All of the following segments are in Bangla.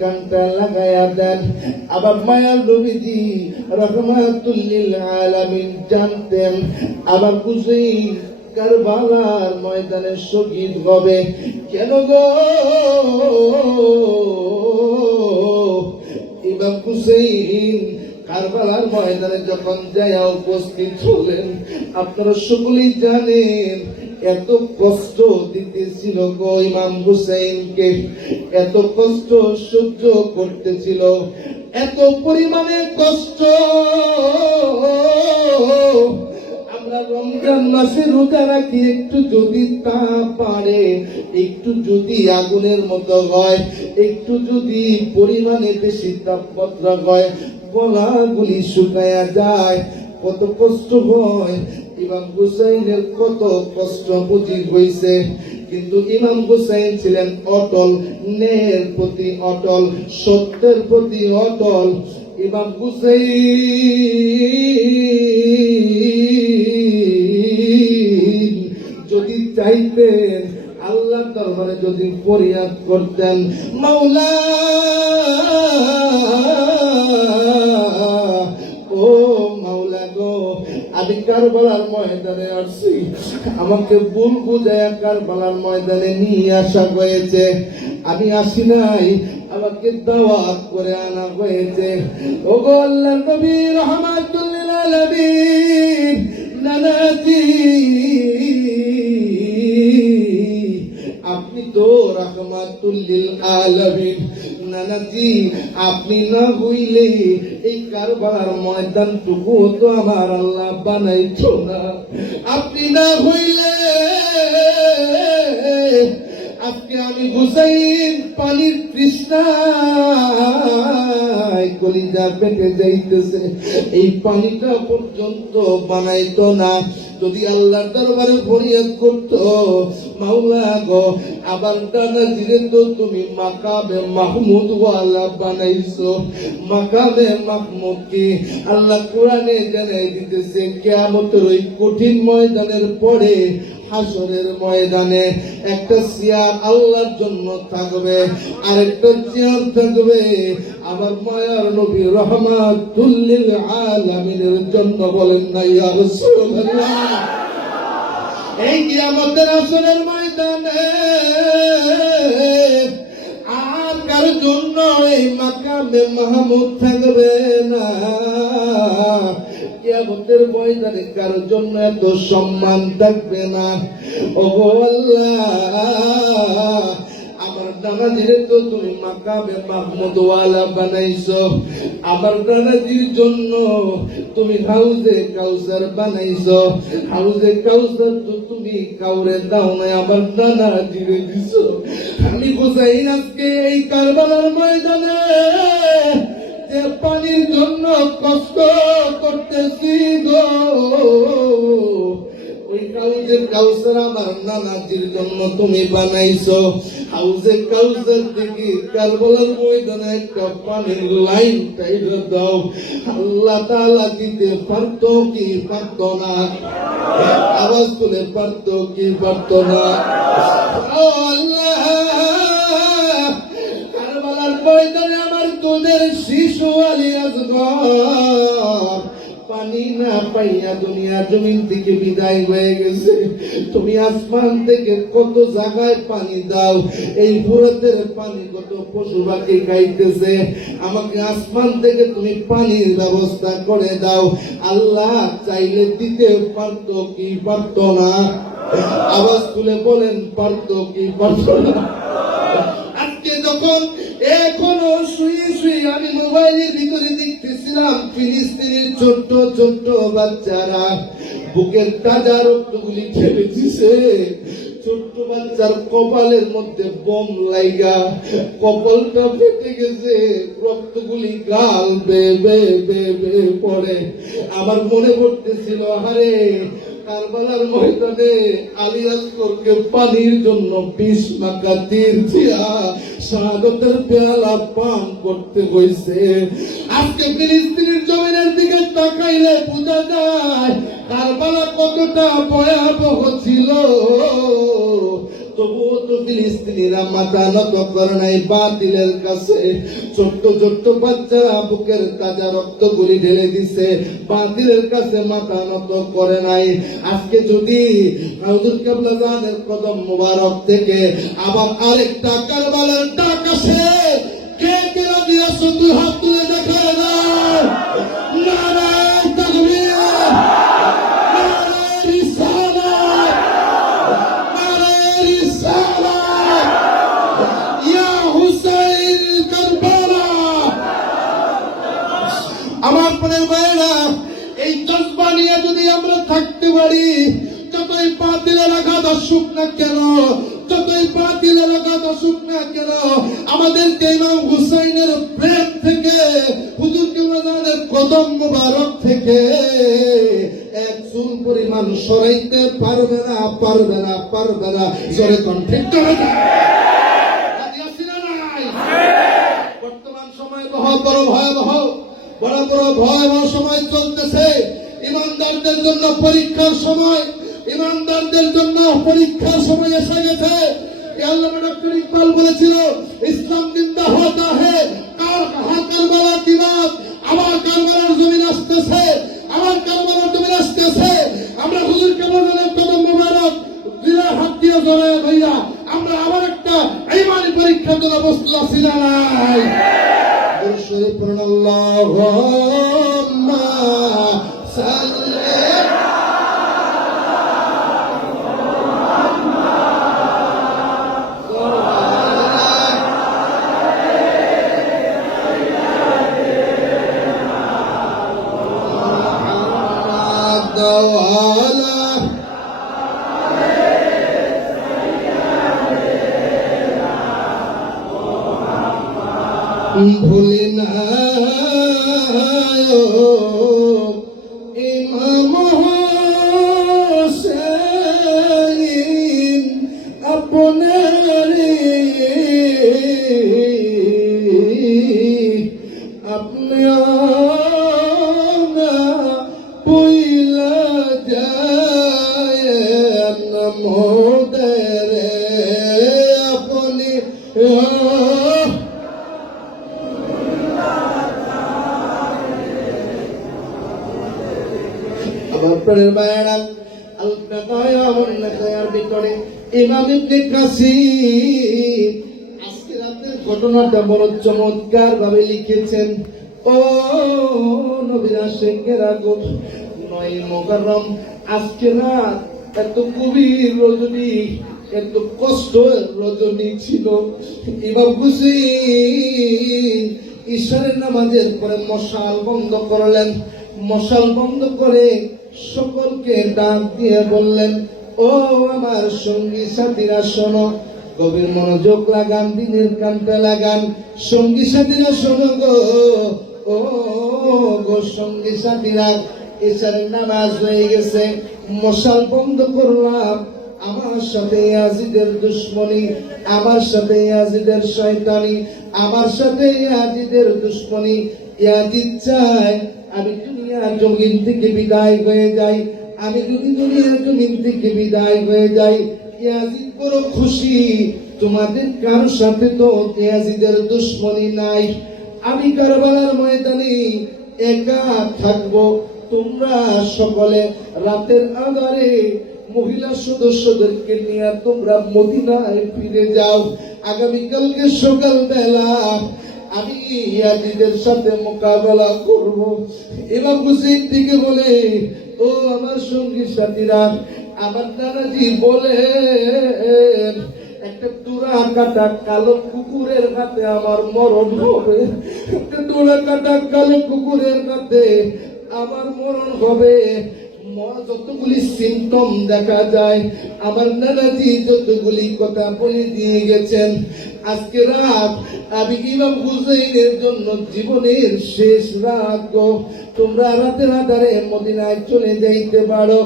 কানটা লাগায়া দেন। আবার মায়ার নবীজি রাহমাতুল লিল আলামিন জানতেন আবার হুসাইন কারবালার ময়দানে শহীদ হবে কেন গো? ইমাম হুসাইন কারবালার ময়দানে যখন যায়া উপস্থিত হলেন, আপনারা সকলেই জানেন এত কষ্ট দিতেছিল গো ইমাম হুসাইনকে, এত কষ্ট সহ্য করতেছিল, এত পরিমাণে কষ্ট। আমরা রমজান মাসে রোজা রাখি, একটু যদি তা পারে, একটু যদি আগুনের মতো হয়, একটু যদি পরিমাণে বেশি তাপমাত্রা হয়, গলাগুলি শুকায়া যায়, কত কষ্ট হয়। ইমাম হুসাইনের কত কষ্ট বুঝি হয়েছে, কিন্তু ইমাম হুসাইন ছিলেন অটল, ন্যায়ের প্রতি অটল, সত্যের প্রতি অটল। ইমাম হুসাইন যদি চাইতেন, আল্লাহ দরবারে যদি ফরিয়াদ করতেন, মাওলা ও মাওলা গো, আমি কারবালার ময়দানে আসছি, আমাকে ভুল বুঝায় কারবালার ময়দানে নিয়ে আসা হয়েছে, আমি আসি নাই, আমাকে দাওয়াত করে আনা হয়েছে। ও গো আল্লাহর নবী রাহমাতুল লিল আলামিন নানাজি, আপনি তো রাহমাতুল লিল আলামিন, নানাজি আপনি না হইলে এই কারবালার ময়দানটুকু তো আমার আল্লাহ বানাইতো না, আপনি না হইলে আজকে আমি হুসাইন পানির তৃষ্ণায় কলিজা পেটে যাইতেছে, এই পানিটা পর্যন্ত বানাইতো না। যদি আল্লাহর দরবারে ফরিয়াদ করতো, মাওলা গো আবার ডানা জিরে তো তুমি মাকামে মাহমুদ ওয়ালা বানাইছো, মাকামে মাহমুদ কি আল্লাহ কোরআনে জানাই দিতেছে, কিয়ামতের ওই কঠিন ময়দানের পরে হাসরের ময়দানে একটা চেয়ার আল্লাহর জন্য থাকবে, আরেকটা চেয়ার থাকবে আমার মায়ার নবী রাহমাতুল লিল আলামিনের জন্য। বলেন না ইয়া রাসূলুল্লাহ, এই কিয়ামতের হাসরের ময়দানে আর কার জন্য এই মাকামে মাহমুদ থাকবে না, কিয়ামতের ময়দানে কার জন্য এত সম্মান থাকবে না। ওগো আল্লাহ, আমার দানাজির তো তুমি মাকামে মাহমুদ ওয়ালা বানাইছো, আমার দানাজির জন্য তুমি হাউজে কাউসার বানাইছো, হাউজে কাউসার তো তুমি কাউরে দাও না, আমার দানাজিরে দিছো। আমি হুসাইন আজকে এই কারবালার ময়দানে যে পানির জন্য কষ্ট করতেছি গো, ওই হাউজের কাউসার আমার নানাজির জন্য তুমি বানাইছো। হাউজে কাউসার থেকে কারবালার ময়দানে একটা পানির লাইন টাইপের দাও, আল্লাহ তাআলা দিতে পারতো কি পারতো না? আওয়াজ তুলে পারতো কি পারতো না? ও আল্লাহ, কারবালার ময়দানে আমার দুধের শিশু আলী আসগর পানি না পাইয়া দুনিয়া জমিন থেকে বিদায় হয়ে গেছে। তুমি আসমান থেকে কত জায়গায় পানি দাও, এই ফুরাতের পানি কত পশু পাখি খাইতেছে, আমাকে আসমান থেকে তুমি পানির ব্যবস্থা করে দাও। আল্লাহ চাইলে দিতে পারতো কি পারতো না? আওয়াজ তুলে বলেন পারতো কি পারতো না? আজকে যখন এখনো শুয়ে শুয়ে আমি মোবাইলের ভিতরে দেখতেছিলাম, ফিলিস্তিনের ছোট্ট ছোট্ট বাচ্চারা বুকের তাজা রক্তগুলি ঠেলে দিছে, ছোট্ট বাচ্চার কপালের মধ্যে বোম লাইগা কপালটা ফেটে গেছে, রক্তগুলি গাল বে বে বে বে পড়ে। আমার মনে পড়তেছিল, আরে কারবালার ময়দানে আলী আসগরকে পানির জন্য 20 মাকা তীর দিয়া শাহাদাতের পেয়ালা পান করতে হয়েছে। আজকে ফিলিস্তিনের জমিনের দিকে তাকাইলে বোঝা যায় কারবালা কতটা ভয়াবহ ছিল। তবুও তো ফিলিস্তিনিরা মাথা নত করে নাই বাতিলের কাছে। ছোট্ট ছোট্ট বাচ্চারা বুকের তাজা রক্ত গুলি ঢেলে দিছে, বাতিলের কাছে মাথা নত করে নাই। আজকে যদি হুজুর কেবলা জানের কদম মুবারক থেকে আবার আরেকটা কারবালার ডাক আসে, কে কে রাজি আছো তুই হাত তুলে দেখায় দাও। নারায়ে তাকবীর, নারায়ে রিসালাত, নারায়ে রিসালাত, ইয়া হুসাইন কারবালা। আমার প্রিয় ভাইরা, এই জজবা নিয়ে যদি আমরা থাকতে পারি, যতই বাতিলের আঘাত আসুক না কেন, যতই বাতিলের আঘাত আসুক না কেন, আমাদেরকে ইমাম হুসাইনের প্রেম থেকে, হুজুর কেবলার কদম মুবারক থেকে এক চুল পরিমাণ সরাইতে পারবে না, পারবে না, পারবে না। জোরে কোন ঠিক করে না? বর্তমান সময় বড় ভয়াবহ, বড় বড় ভয়াবহ সময় চলতেছে। ইমানদারদের জন্য পরীক্ষার সময়, ইমানদারদের জন্য পরীক্ষার সময় এসে গেছে। আল্লামা ডক্টর ইকবাল বলেছিল, ইসলাম জিন্দা হতা হে, কারবালা কি বাত। আবার কারবালার জমিন আসতেছে, আবার কারবালার জমিন আসতেছে। আমরা হুজুর কেবলার কদম মুবারক দিলে হাত দিয়ে জড়ায় ভাইয়া, আমরা আবার একটা ঈমানি পরীক্ষার জন্য প্রস্তুত আছি না নাই? শরীফ পড়ুন, আল্লাহুম্মা সাল্লি ভুলে না ইমাম হোসেন আপনার, আপনারা পইলা যায় মোদের আপনি। আমার প্রাণের মায়েরা, ভিতরে ইমাম ইবনে কাসির আজকে রাতের ঘটনাটা বড় চমৎকার ভাবে লিখেছেন। ও নবীর আশিকেরা গো, 9 মুহররম আজকে রাত এত গভীর রজনী, এত কষ্টের রজনী ছিল। ইমাম হুসাইন ঈশারের নামাজের পরে মশাল বন্ধ করলেন। মশাল বন্ধ করে সকলকে ডাক দিয়ে বললেন, ও আমার সঙ্গী সাথীরা শোনো, গভীর মনোযোগ লাগান, দিনের কানটা লাগান। সঙ্গী সাথীরা শোনো গো, ও গো সঙ্গী সাথীরা, ঈশারের নামাজ হয়ে গেছে, মশাল বন্ধ করলাম। আমার সাথে ইয়াজিদের দুশ্মনী, আমার সাথে ইয়াজিদের শয়তানি, আমার সাথে ইয়াজিদের দুশ্মনী। ইয়াজিদ চায় আমি দুনিয়ার জমিন থেকে বিদায় হয়ে যাই, আমি যদি দুনিয়ার জমিন থেকে বিদায় হয়ে যাই। ইয়াজিদ বড় খুশি, তোমাদের কারোর সাথে তো ইয়াজিদের দুশ্মনী নাই, আমি কারবালার ময়দানে একা থাকবো। তোমরা সকলে রাতের আঁধারে মহিলা সদস্যদেরকে নিয়ে তোমরা মদিনায় ফিরে যাও। আগামীকালকে সকাল বেলা আমি ইয়াজিদের সাথে মোকাবেলা করব। ইমাম হুসাইন দিকে বলে, ও আমার সঙ্গী সাথীরা, আমার নানাজি বলে একটা তুরা কাটা কালো কুকুরের কাছে আমার মরণ হবে, একটা তুরা কাটা কালো কুকুরের কাছে আমার মরণ হবে। যতগুলি সিমটম দেখা যায়, আমার নানাজি যতগুলি কথা বলে দিয়ে গেছেন। আজকে রাত আমি ইমাম হুসাইনের জন্য জীবনের শেষ রাত গো, তোমরা রাতের আধারে মদিনায় চলে যাইতে পারো।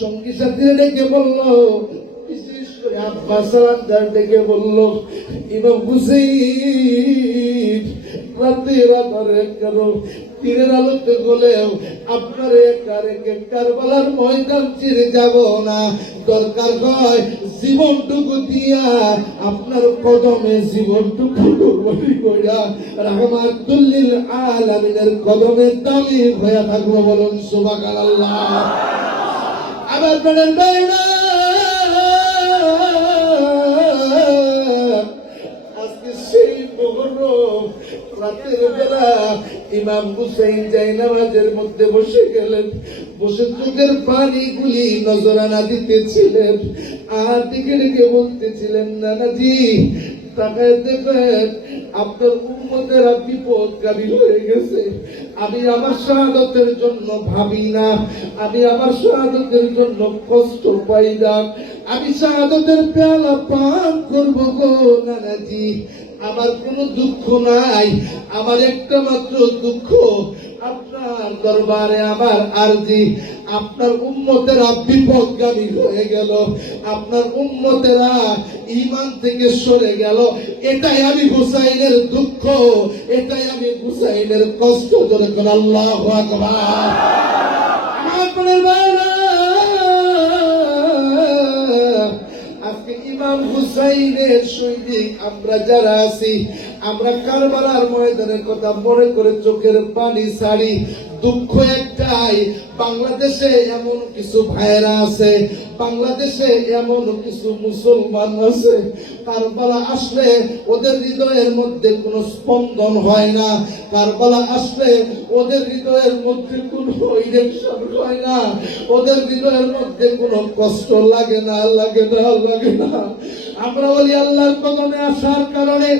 সঙ্গী সাথীরা ডেকে বললো, বিশেষ করে আব্বাস সালামদার ডেকে বললো, ইমাম হুসাইন রাতের আধারে কেন দিনের আলোতে বলেও আপনার একা রেখে কারবালার ময়দান ছেড়ে যাব না। দরকার হয় জীবনটুকু দিয়া আপনার কদমে জীবনটুকু কুরবানি কইরা রাহমাতুল লিল আলামিনের কদমে দামি হয়ে থাকবো। বলুন সুবহানাল্লাহ। আবার বলেন বাইরা, আজকে সেই মুহররম রাতের বেলা ইমাম হুসাইন যাই নামাজের মধ্যে বসে গেলেন। বসে চোখের পানিগুলি নজরানা দিতেছিলেন আর দিকে দিকে বলতেছিলেন, নানাজি তাকায় দেখবেন আপনার উম্মতেরা বিপদগামী হয়ে গেছে। আমি আমার শাহাদাতের জন্য ভাবি না, আমি আমার শাহাদাতের জন্য কষ্ট পাই না, আমি শাহাদাতের পেয়ালা পান করবো গো নানাজি। আমার কোনো দুঃখ নাই, আমার একটা মাত্র দুঃখ আপনার দরবারে আমার আরজি, আপনার উম্মতেরা বিপদগামী হয়ে গেল, আপনার উম্মতেরা ঈমান থেকে সরে গেল। এটাই আমি হুসাইনের দুঃখ, এটাই আমি হুসাইনের কষ্ট। যখন আল্লাহু আকবার। আমার প্রাণের ভাইরা, আজকে ইমাম হুসাইনের সৈনিক আমরা যারা আছি, আমরা কারবালার ময়দানের কথা মনে করে চোখের পানি ছাড়ি। দুঃখ একটাই, বাংলাদেশে এমন কিছু ভাইরা আছে, বাংলাদেশে এমন কিছু মুসলমান আছে, কারবালা আসলে ওদের হৃদয়ের মধ্যে কোনো স্পন্দন হয় না, কারবালা আসলে ওদের হৃদয়ের মধ্যে কোনো ইরেকশন হয় না, ওদের হৃদয়ের মধ্যে কোনো কষ্ট লাগে না, লাগে না, লাগে না। আমরা বলি আল্লাহর কদমে আসার কারণে,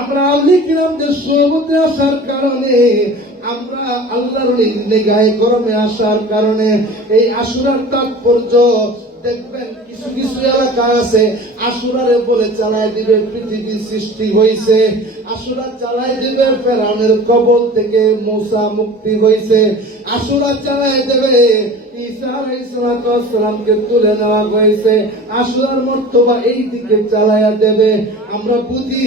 আমরা আউলিয়া কিরামদের সোহবতে আসার কারণে, আমরা আল্লাহর নিগাহে করমে আসার কারণে এই আশুরার তাৎপর্য দেখবেন কিছু কিছু এলাকা আছে আশুরারে বলে চালায় দিবে পৃথিবী সৃষ্টি হয়েছে, আশুরা চালায় দিবে ফেরাউনের কবল থেকে মূসা মুক্তি হয়েছে, আশুরা চালায় দেবে ঈসা আলাইহিস সালামকে তুলে নেওয়া হয়েছে, আশুরার মর্তবা এই দিকে চালায়া দেবে। আমরা বুঝি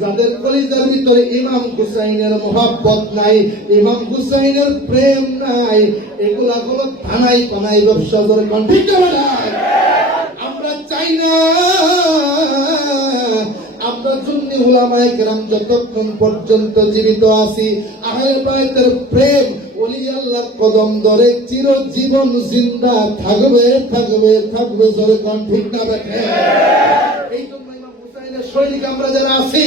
যাদের কলিজার ভিতরে ইমাম হুসাইনের মহব্বত নাই, ইমাম হুসাইনের প্রেম নাই, এগুলা হলো থানাই পানাই ব্যবসা করে ঠিক নাই। আমরা চাই না আমরা সুন্নি উলামায়ে কেরাম যতক্ষণ পর্যন্ত জীবিত আছি আহলে বায়তের প্রেম ওলি আল্লাহর কদম ধরে চিরজীবন জিন্দা থাকবে, থাকবে, থাকবে। জোরে কোন ঠিক না বেঠে? এই জন্য ইমাম হুসাইনের সৈনিক আমরা যারা আছি,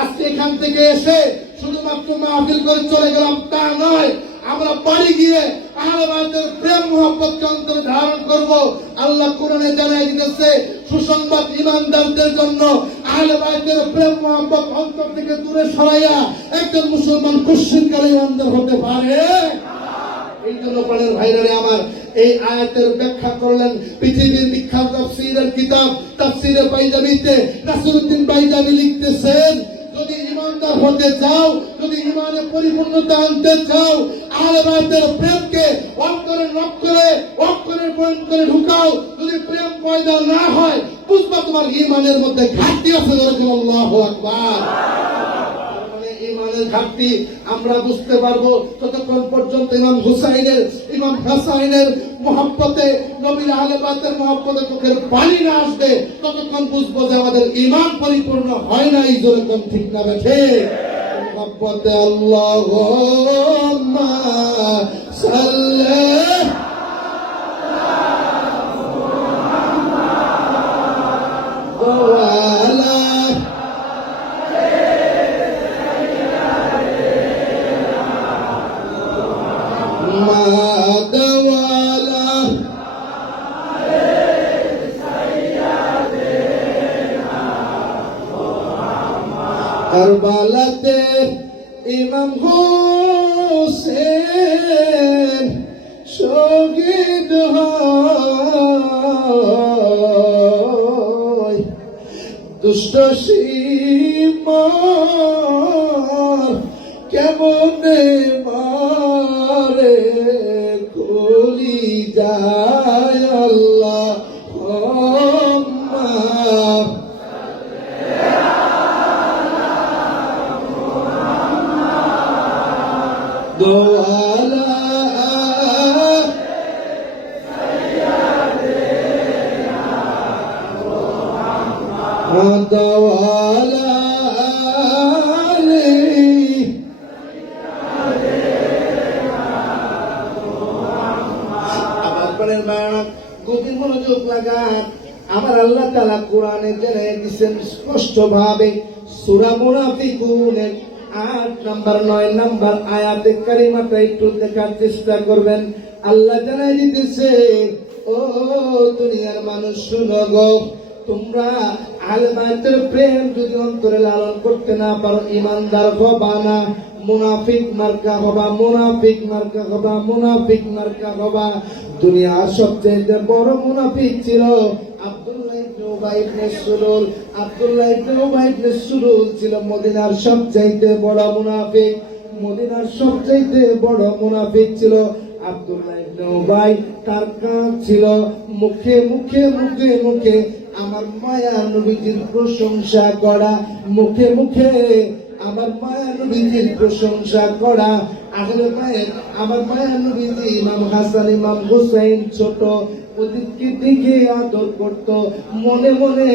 আজকে এখান থেকে এসে শুধুমাত্র মাহফিল করে চলে গেলাম তা নয়, আমরা বাড়ি গিয়ে আহলে বায়তের প্রেম মুহাব্বতকে অন্তরে ধারণ করব। আল্লাহ কোরআনে জানাই দিতেছে সুসংবাদ ইমানদারদের জন্য, আহলে বায়তের প্রেম মুহাব্বত অন্তর থেকে দূরে সরাইয়া একজন মুসলমান কুশ্চিতকালে ইমানদার হতে পারে। এই জন্য প্রাণের ভাইরারে আমার এই আয়াতের ব্যাখ্যা করলেন পৃথিবীর বিখ্যাত তাফসীরের কিতাব তাফসীরে বাইজাবিতে নাসিরউদ্দিন বাইজাবি লিখতেছেন, যদি ইমানদার হতে চাও, যদি ইমানে পরিপূর্ণতা আনতে চাও, আহলে বায়তের প্রেমকে অন্তরে নক করে অক্ষরে পয়েন্ট করে ঢুকাও। যদি প্রেম পয়দা না হয় বুঝবা তোমার ইমানের মধ্যে ঘাটতি আছে। আল্লাহু আকবার। ইমানের ঘাটতি আমরা বুঝতে পারবো ততক্ষণ পর্যন্ত ইমাম হুসাইনের, ইমাম হাসাইনের মহব্বতে, নবীর আহলে বায়তের মহব্বতে চোখের পানি না আসবে ততক্ষণ বুঝবো যে আমাদের ঈমান পরিপূর্ণ হয় নাই। জোরে কোন ঠিক না বেঠে? মহব্বতে আল্লাহুম্মা সাল্লি কারবালাতে ইমাম হোসেন শহীদ হয়, দুষ্ট সীমার কেমনে মারে খুলি যায় আল্লাহ। দোয়ালা দোয়ালা আবার পরের বায়ান গভীর মনোযোগ লাগান। আমার আল্লাহ তাআলা কোরআনে জানিয়ে দিয়েছেন স্পষ্ট ভাবে সূরা মুনাফিকুনের 8 নাম্বার 9 নাম্বার আয়াতে কারিমাটা একটু দেখার চেষ্টা করবেন। আল্লাহ জানাই দিতেছে, ও দুনিয়ার মানুষ শুনো গো, তোমরা আহলে বাইতের প্রেম যদি অন্তরে লালন করতে না পারো, ইমানদার হবা না, মুনাফিক মার্কা হবা, মুনাফিক মার্কা হবা, মুনাফিক মার্কা হবা। দুনিয়ার সবচেয়ে বড় মুনাফিক ছিল আব্দুল্লাহ ইবনে উবাই ইবনে সুলুল। আব্দুল্লাহ ইবনে উবাই ইবনে সুলুল ছিল মদিনার সবচেয়ে বড় মুনাফিক। মদিনার সবচেয়ে বড় মুনাফিক ছিল আব্দুল্লাহ ইবনে উবাই। তার কাজ ছিল মুখে মুখে মুখে মুখে আমার মায়া নবীজির প্রশংসা করা, মুখে মুখে আমার মায়া নবীজির প্রশংসা করা। আহলে বাইত আমার মায়া নবীজি ইমাম হাসান ইমাম হুসাইন ছোট, ওদেরকে দেখে আদর করত। মনে মনে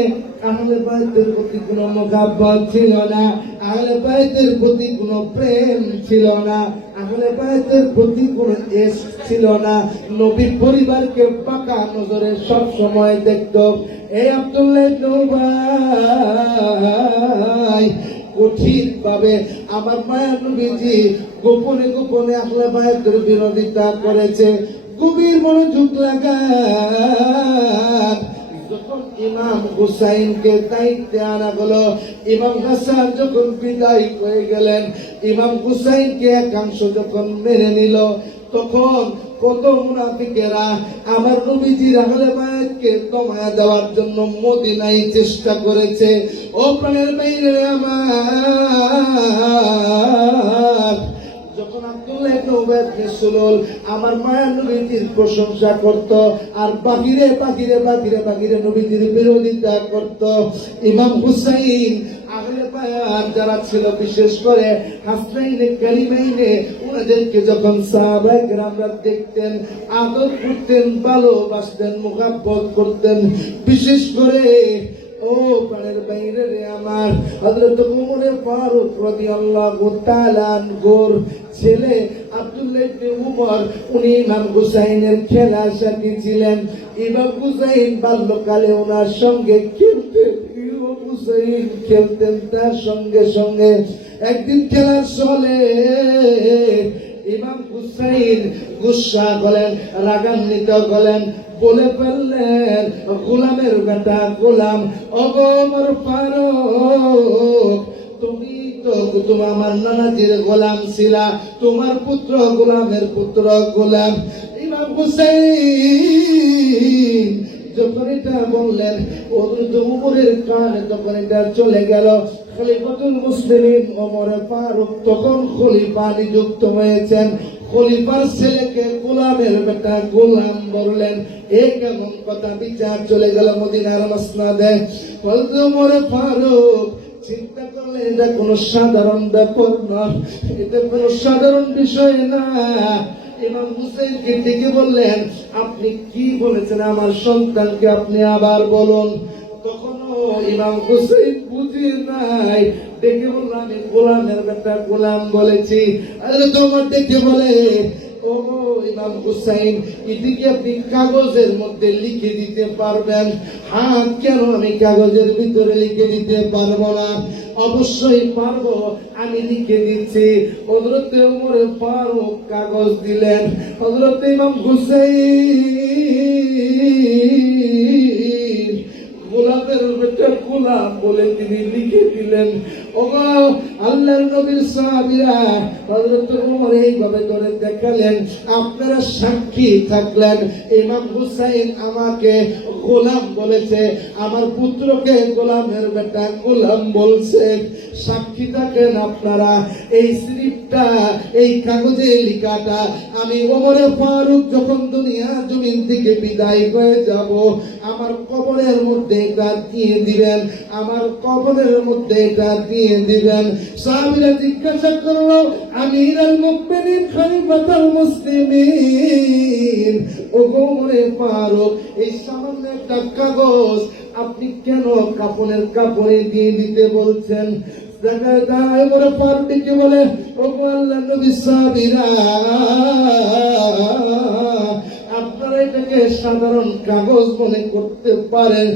আহলে বাইতের প্রতি কোনো মোহাব্বত ছিল না, আহলে বাইতের প্রতি কোনো প্রেম ছিল না, আহলে বাইতের প্রতি কোনো ইশক ছিল না। নবীর পরিবারকে পাকা নজরে সব সময় দেখত। এই আব্দুল্লাহ ইবনে উবাই কঠিন ভাবে আমার মায়া নবীজি গোপনে গোপনে আহলে বাইতের বিরোধিতা করেছে। গভীর মনোযোগ লাগান। যখন ইমাম হুসাইনকে দায়িত্বে আনা হলো, ইমাম হাসান যখন বিদায় হয়ে গেলেন, ইমাম হুসাইনকে একাংশ যখন মেনে নিল, তখন কত মুনাফিকেরা আমার নবীজির আহলে বাইতকে দমায়া দেওয়ার জন্য মদিনায় চেষ্টা করেছে। ও প্রাণের বাইরে আমার, যখন আব্দুল্লাহ ইবনে উবাই ইবনে সুলুল আমার মায়ের নবীজির প্রশংসা করত আর বাহিরে বাহিরে বাহিরে বাহিরে নবীজির বিরোধিতা করত, ইমাম হুসাইন আহলে বায়াত যারা ছিল, বিশেষ করে হাসনাইনে কারিমাইনে, ওনাদেরকে যখন সাহাবায়ে কেরামরা দেখতেন, আদর করতেন, ভালোবাসতেন, মুহাব্বত করতেন। বিশেষ করে ও প্রাণের বাইরে রে আমার হযরত ওমর ফারুক রাদিয়াল্লাহু তাআলা আনহুর ছেলে আব্দুল্লাহ ইবনে উমর, উনি ইমাম হুসাইনের খেলা সাথী ছিলেন। ইমাম হুসাইন বাল্যকালে ওনার সঙ্গে খেলতেন, ইমাম হুসাইন খেলতেন তার সঙ্গে সঙ্গে। একদিন খেলার চলে ইমাম হুসাইন গুসা হলেন, রাগান্বিত হলেন, বলে ফেললেন, গোলামের বেটা গোলাম, ওগো ওমর ফারুক, তুমি তো তুমি আমার নানাজির গোলাম ছিলা, তোমার পুত্র গোলামের পুত্র গোলাম। ইমাম হুসাইন যখন এটা বললেন, ওমরের কানে তখন এটা চলে গেল। খলিফাতুল মুসলিমিন ওমর ফারুক তখন খলিফা নিযুক্ত হয়েছেন। খলিফার ছেলেকে গোলামের বেটা গোলাম বললেন, এ কেমন কথা? বিচার চলে গেল মদিনার মসনদে। ওমর ফারুক চিন্তা করলে এটা কোনো সাধারণ ব্যাপার না, এটা কোনো সাধারণ বিষয় না। ইমাম হুসাইনকে ডেকে বললেন, আপনি কি বলেছেন আমার সন্তানকে, আপনি আবার বলুন। তখনও ইমাম হুসাইন বুঝি নাই, ডেকে বললাম, আমি গোলামের বেটা গোলাম বলেছি। আরে তোমার ডেকে বলে, ও ইমাম হুসাইন, এদিকে আপনি কাগজের মধ্যে লিখে দিতে পারবেন? হ্যাঁ, কেন আমি কাগজের ভিতরে লিখে দিতে পারবো না? অবশ্যই পারবো, আমি লিখে দিচ্ছি। হযরতে ওমর ফারুক কাগজ দিলেন, হযরতে ইমাম হুসাইন গোলামের বেটা গোলাম বলে তিনি লিখে দিলেন। ওগো আল্লাহর নবীর সাহাবীরা হযরত ওমর এইভাবে করে দেখালেন, আপনারা সাক্ষী থাকলেন, ইমাম হুসাইন আমাকে গোলাম বলেছে, আমার পুত্রকে গোলামের বেটা গোলাম বলছে। সাক্ষী থাকেন আপনারা। এই স্লিপটা, এই কাগজে লেখাটা আমি ওমর ফারুক যখন দুনিয়া জমিন থেকে বিদায় হয়ে যাব, আমার কবরের মধ্যে এটা দিয়ে দিবেন, আমার কবরের মধ্যে এটা দিয়ে দিয়ে দিবেন। সাহাবীরা জিজ্ঞাসা করলো, আমিরুল মুমিনিন খলিফাতুল মুসলিমিন, ওগো ওমরে ফারুক, এই সামান্য একটা কাগজ আপনি কেন কাফনের কাপড়ে দিয়ে দিতে বলছেন? ওমরে ফারুক ডেকে বলে, ওগো আল্লাহর নবী, সাহাবীরা আপনারা এটাকে সাধারণ কাগজ মনে করতে পারেন,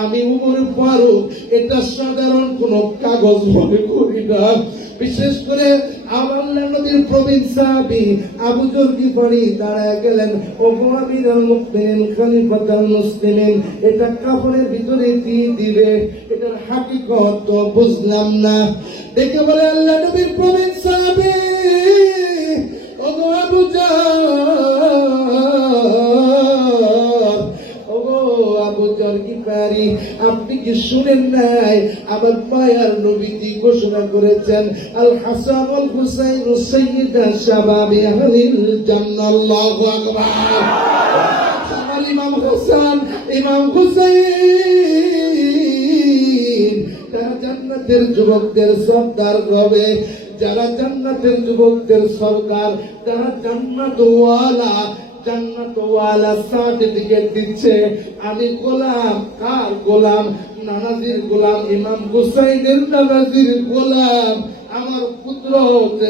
আমি ওমর ফারুক এটা সাধারণ কোন কাগজ মনে করি না। বিশেষ করে আমার নবীর প্রবীণ সাহাবী আবু যর গিফারি দাঁড়ায় গেলেন, ওগো আমিরুল মুমিনিন খলিফাতুল মুসলিমিন, এটা কাপড়ের ভিতরে দিয়ে দিবে, এটার হাকিকত তো বুঝলাম না। দেখে বলে আল্লাহ নবীর প্রবীণ সাহাবী, ওগো আবু যর গিফারি, আপনি কি শুনেন নাই আমার মায়ার নবীজি ঘোষণা করেছেন, আল হাসান ওয়াল হুসাইন সাইয়্যিদা শাবাবি আহলিল জান্নাহ। আল্লাহু আকবার। আমার ইমাম হাসান, ইমাম হুসাইন তারা জান্নাতের যুবকদের সর্দার হবে। যারা জান্নাতের যুবকদের সরকার, তারা জান্নাতওয়ালা, জান্নাতওয়ালা সার্টিফিকেট দিচ্ছে। আমি গোলাম, কার গোলাম? নানাজির গোলাম, ইমাম হুসাইনের নানাজির গোলাম, আমার পুত্র যে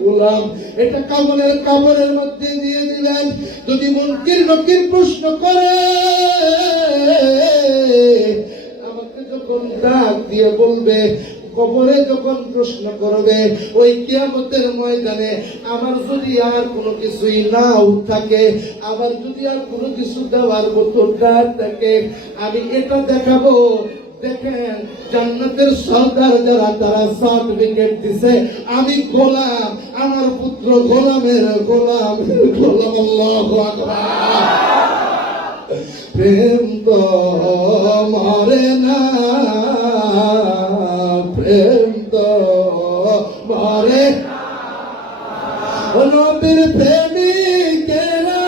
গোলাম। এটা কাবরের মধ্যে দিয়ে দিলেন। যদি মুনকির নকির প্রশ্ন করে, আমাকে যখন ডাক দিয়ে বলবে, কবরে যখন প্রশ্ন করবে, ওই কিয়ামতের ময়দানে আমার যদি আর কোনো কিছুই নাও থাকে, আবার যদি আর কোনো কিছু দেওয়ার মতো না থাকে, আমি এটা দেখাবো, দেখেন জান্নাতের সর্দার যারা, তারা সার্টিফিকেট দিছে, আমি গোলাম, আমার পুত্র গোলামের গোলাম। আল্লাহু আকবার। প্রেম তো মরে না, প্রেম তো মরে না, নবীর প্রেমিকেরা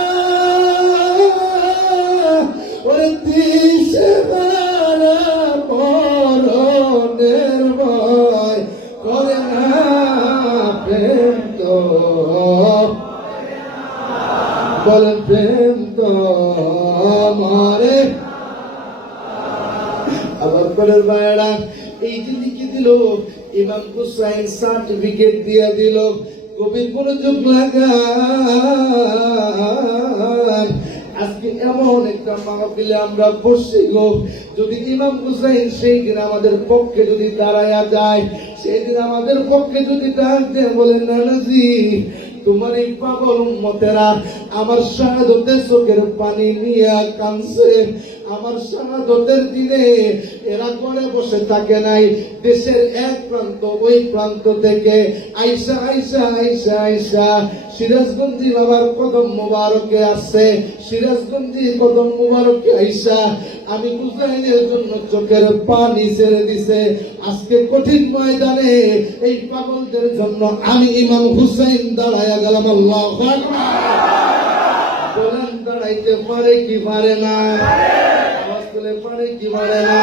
ওরে দিশেহারা মরণের ভয় করে না। প্রেম তো বলেন, প্রেম তো মরে। আবার বলেন ভাইরা, এই যে লিখে দিল ইমাম হুসাইন, সার্টিফিকেট দিয়ে দিল। কবির মনোযোগ লাগান। আজকে এমন একটা মাহফিলে আমরা বসছি গো, যদি ইমাম হুসাইন সেই দিন আমাদের পক্ষে যদি দাঁড়ায়া যায়, সেই দিন আমাদের পক্ষে যদি ডাক দেয়, বলেন নানাজি তোমার এই পাগল উম্মতেরা আমার শাহাদতের চোখের পানি নিয়ে কাঁদছে। আমার শাহাদতের দিনে এরা করে বসে থাকে নাই, দেশের এক প্রান্ত ওই প্রান্ত থেকে আইসা আইসা আইসা আইসা সিরাজগঞ্জি বাবার কদম মুবারকে আসছে। সিরাজগঞ্জি কদম মুবারকে আইসা আমি হুসাইনের জন্য চোখের পানি ছেড়ে দিছে। আজকে কঠিন ময়দানে এই পাগলদের জন্য আমি ইমাম হুসাইন দাঁড়ায়া গেলাম। আল্লাহু আকবার। বলেন, দাঁড়াইতে পারে কি পারে না? আওয়াজ তুলে পারে কি পারে না?